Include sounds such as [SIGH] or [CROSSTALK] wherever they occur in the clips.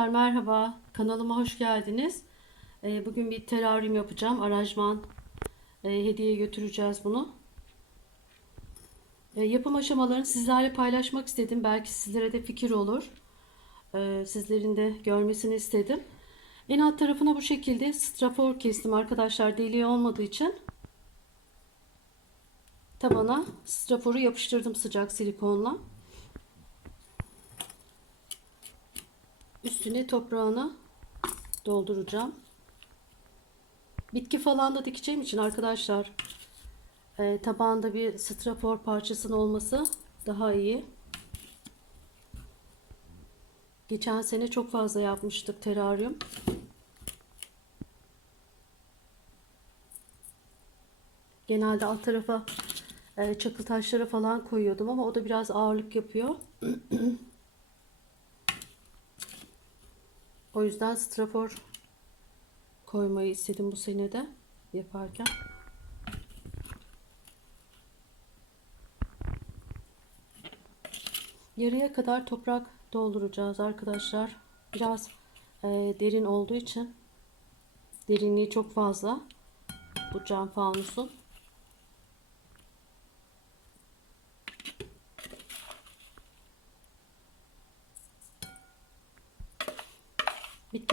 Arkadaşlar merhaba. Kanalıma hoş geldiniz. Ee, bugün bir teraryum yapacağım. Aranjman e, hediye götüreceğiz bunu. E, yapım aşamalarını sizlerle paylaşmak istedim. Belki sizlere de fikir olur. E, sizlerin de görmesini istedim. En alt tarafına bu şekilde strafor kestim arkadaşlar deliği olmadığı için. Tabana straforu yapıştırdım sıcak silikonla. Üstüne toprağını dolduracağım. Bitki falan da dikeceğim için arkadaşlar e, tabağında bir strafor parçasının olması daha iyi. Geçen sene çok fazla yapmıştık teraryum. Genelde alt tarafa e, çakıl taşları falan koyuyordum ama o da biraz ağırlık yapıyor. [CLEARS THROAT] O yüzden strafor koymayı istedim bu senede yaparken. Yarıya kadar toprak dolduracağız arkadaşlar. Biraz e, derin olduğu için derinliği çok fazla bu cam fanusun.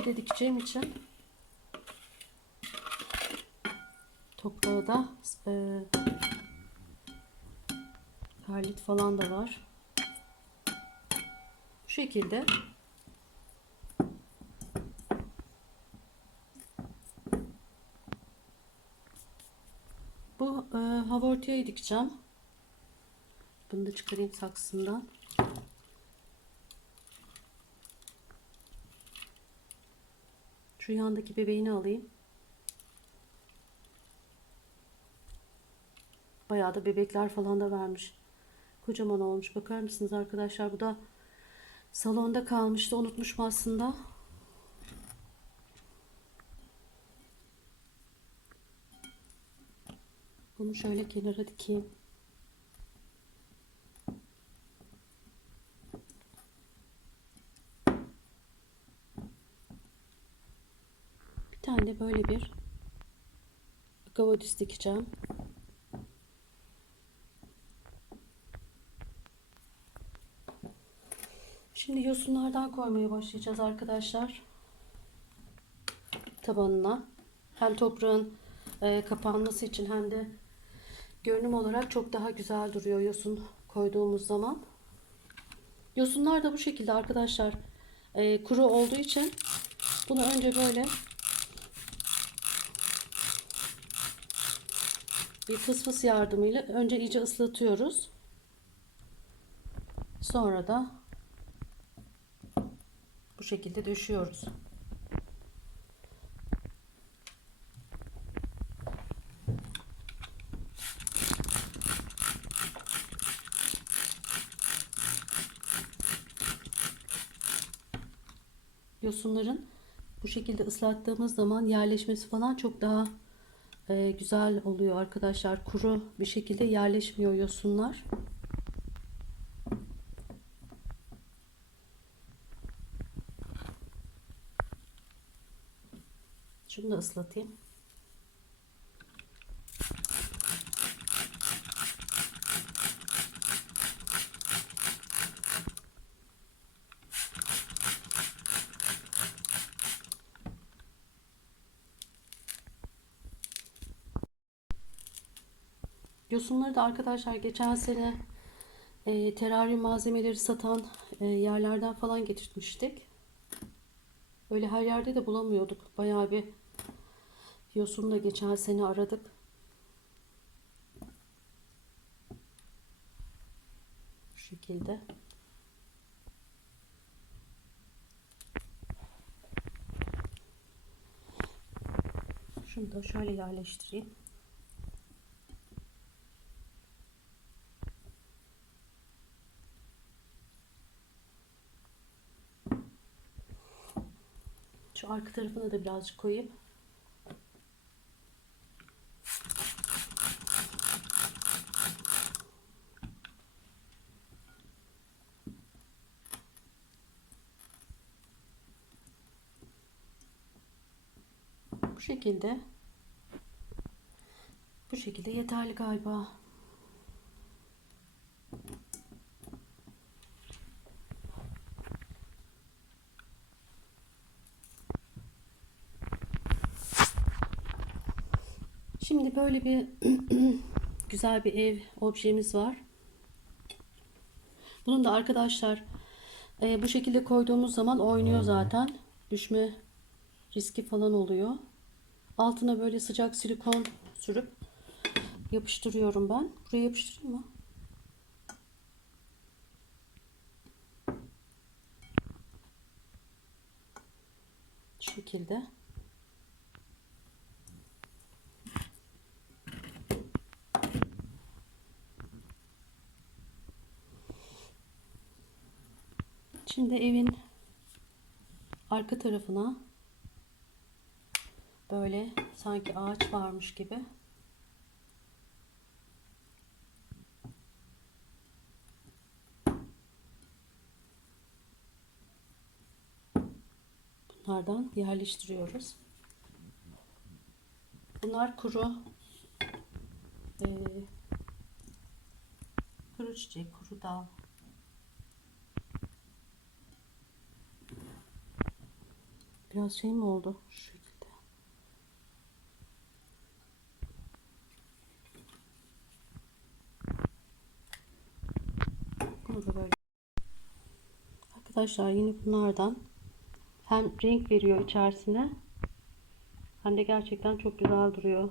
De dikeceğim için toprağı da e, perlit falan da var. Bu şekilde bu e, havortiyayı dikeceğim. Bunu da çıkarayım saksısından. Şu yandaki bebeğini alayım. Bayağı da bebekler falan da vermiş. Kocaman olmuş. Bakar mısınız arkadaşlar? Bu da salonda kalmıştı. Unutmuşum aslında. Bunu şöyle kenara dikeyim. Bir tane de böyle bir gavadis dikeceğim. Şimdi yosunlardan koymaya başlayacağız arkadaşlar. Tabanına. Hem toprağın e, kapanması için hem de görünüm olarak çok daha güzel duruyor yosun koyduğumuz zaman. Yosunlar da bu şekilde arkadaşlar. E, kuru olduğu için bunu önce böyle bir fıs fıs yardımıyla önce iyice ıslatıyoruz. Sonra da bu şekilde döşüyoruz. Yosunların bu şekilde ıslattığımız zaman yerleşmesi falan çok daha e, güzel oluyor arkadaşlar. Kuru bir şekilde yerleşmiyor yosunlar. Şunu da ıslatayım. Yosunları da arkadaşlar geçen sene e, teraryum malzemeleri satan e, yerlerden falan getirtmiştik. Öyle her yerde de bulamıyorduk. Bayağı bir yosun da geçen sene aradık. Bu şekilde. Şunu da şöyle yerleştireyim. Arka tarafına da birazcık koyayım. Bu şekilde bu şekilde yeterli galiba. Böyle bir [CLEARS THROAT] güzel bir ev objemiz var. Bunun da arkadaşlar e, bu şekilde koyduğumuz zaman oynuyor zaten. Düşme riski falan oluyor. Altına böyle sıcak silikon sürüp yapıştırıyorum ben. Buraya yapıştırayım mı? Şu şekilde. Şimdi evin arka tarafına böyle sanki ağaç varmış gibi bunlardan yerleştiriyoruz. Bunlar kuru eee kuru çiçek, kuru dal. Biraz şey mi oldu? Şu şekilde. Bunu da böyle. Arkadaşlar yine bunlardan hem renk veriyor içerisine hem de gerçekten çok güzel duruyor.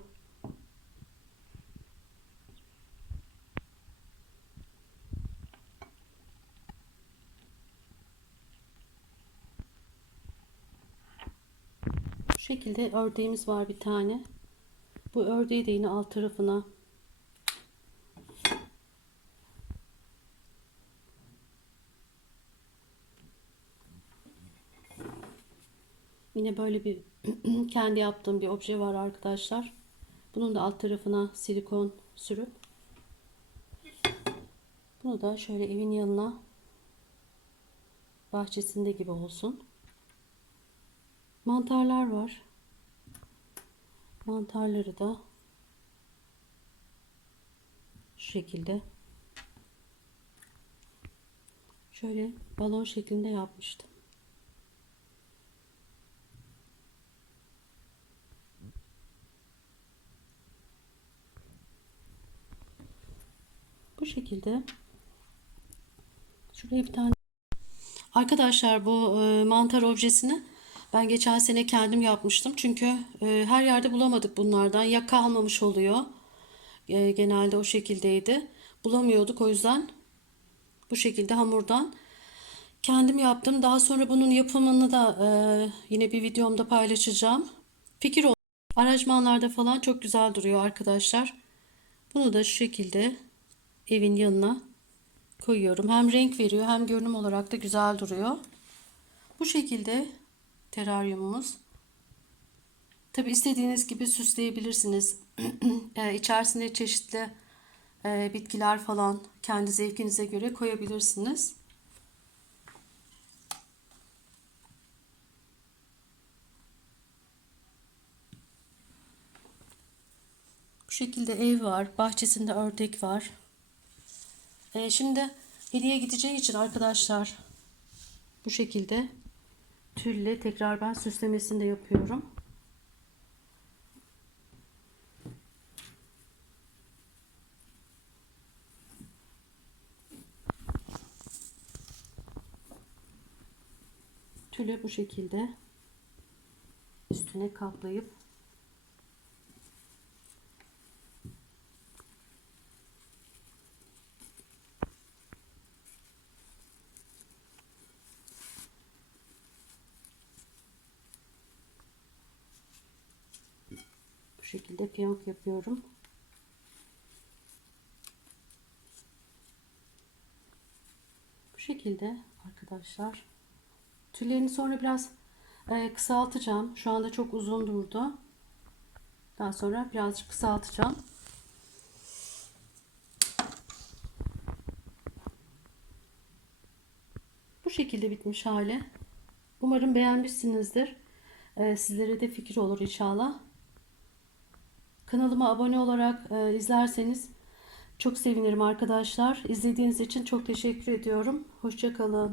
Şekilde ördeğimiz var bir tane. Bu ördeği de yine alt tarafına Yine böyle bir [CLEARS THROAT] kendi yaptığım bir obje var arkadaşlar. Bunun da alt tarafına silikon sürüp bunu da şöyle evin yanına bahçesinde gibi olsun. Mantarlar var. Mantarları da şu şekilde şöyle balon şeklinde yapmıştım. Bu şekilde şuraya bir tane Arkadaşlar bu e, mantar objesini ben geçen sene kendim yapmıştım. Çünkü e, her yerde bulamadık bunlardan. Ya kalmamış oluyor. E, genelde o şekildeydi. Bulamıyorduk o yüzden bu şekilde hamurdan kendim yaptım. Daha sonra bunun yapımını da e, yine bir videomda paylaşacağım. Fikir oldu. Aranjmanlarda falan çok güzel duruyor arkadaşlar. Bunu da şu şekilde evin yanına koyuyorum. Hem renk veriyor hem görünüm olarak da güzel duruyor. Bu şekilde teraryumumuz. Tabi istediğiniz gibi süsleyebilirsiniz. [CLEARS THROAT] e, içerisine çeşitli e, bitkiler falan kendi zevkinize göre koyabilirsiniz. Bu şekilde ev var. Bahçesinde ördek var. E, şimdi hediye gideceği için arkadaşlar bu şekilde tülle tekrar ben süslemesini de yapıyorum. Tüle bu şekilde üstüne kaplayıp bu şekilde fiyonk yapıyorum. Bu şekilde arkadaşlar. Tüllerini sonra biraz e, kısaltacağım. Şu anda çok uzun durdu. Daha sonra birazcık kısaltacağım. Bu şekilde bitmiş hali. Umarım beğenmişsinizdir. e, sizlere de fikir olur inşallah. Kanalıma abone olarak e, izlerseniz çok sevinirim arkadaşlar. İzlediğiniz için çok teşekkür ediyorum. Hoşçakalın.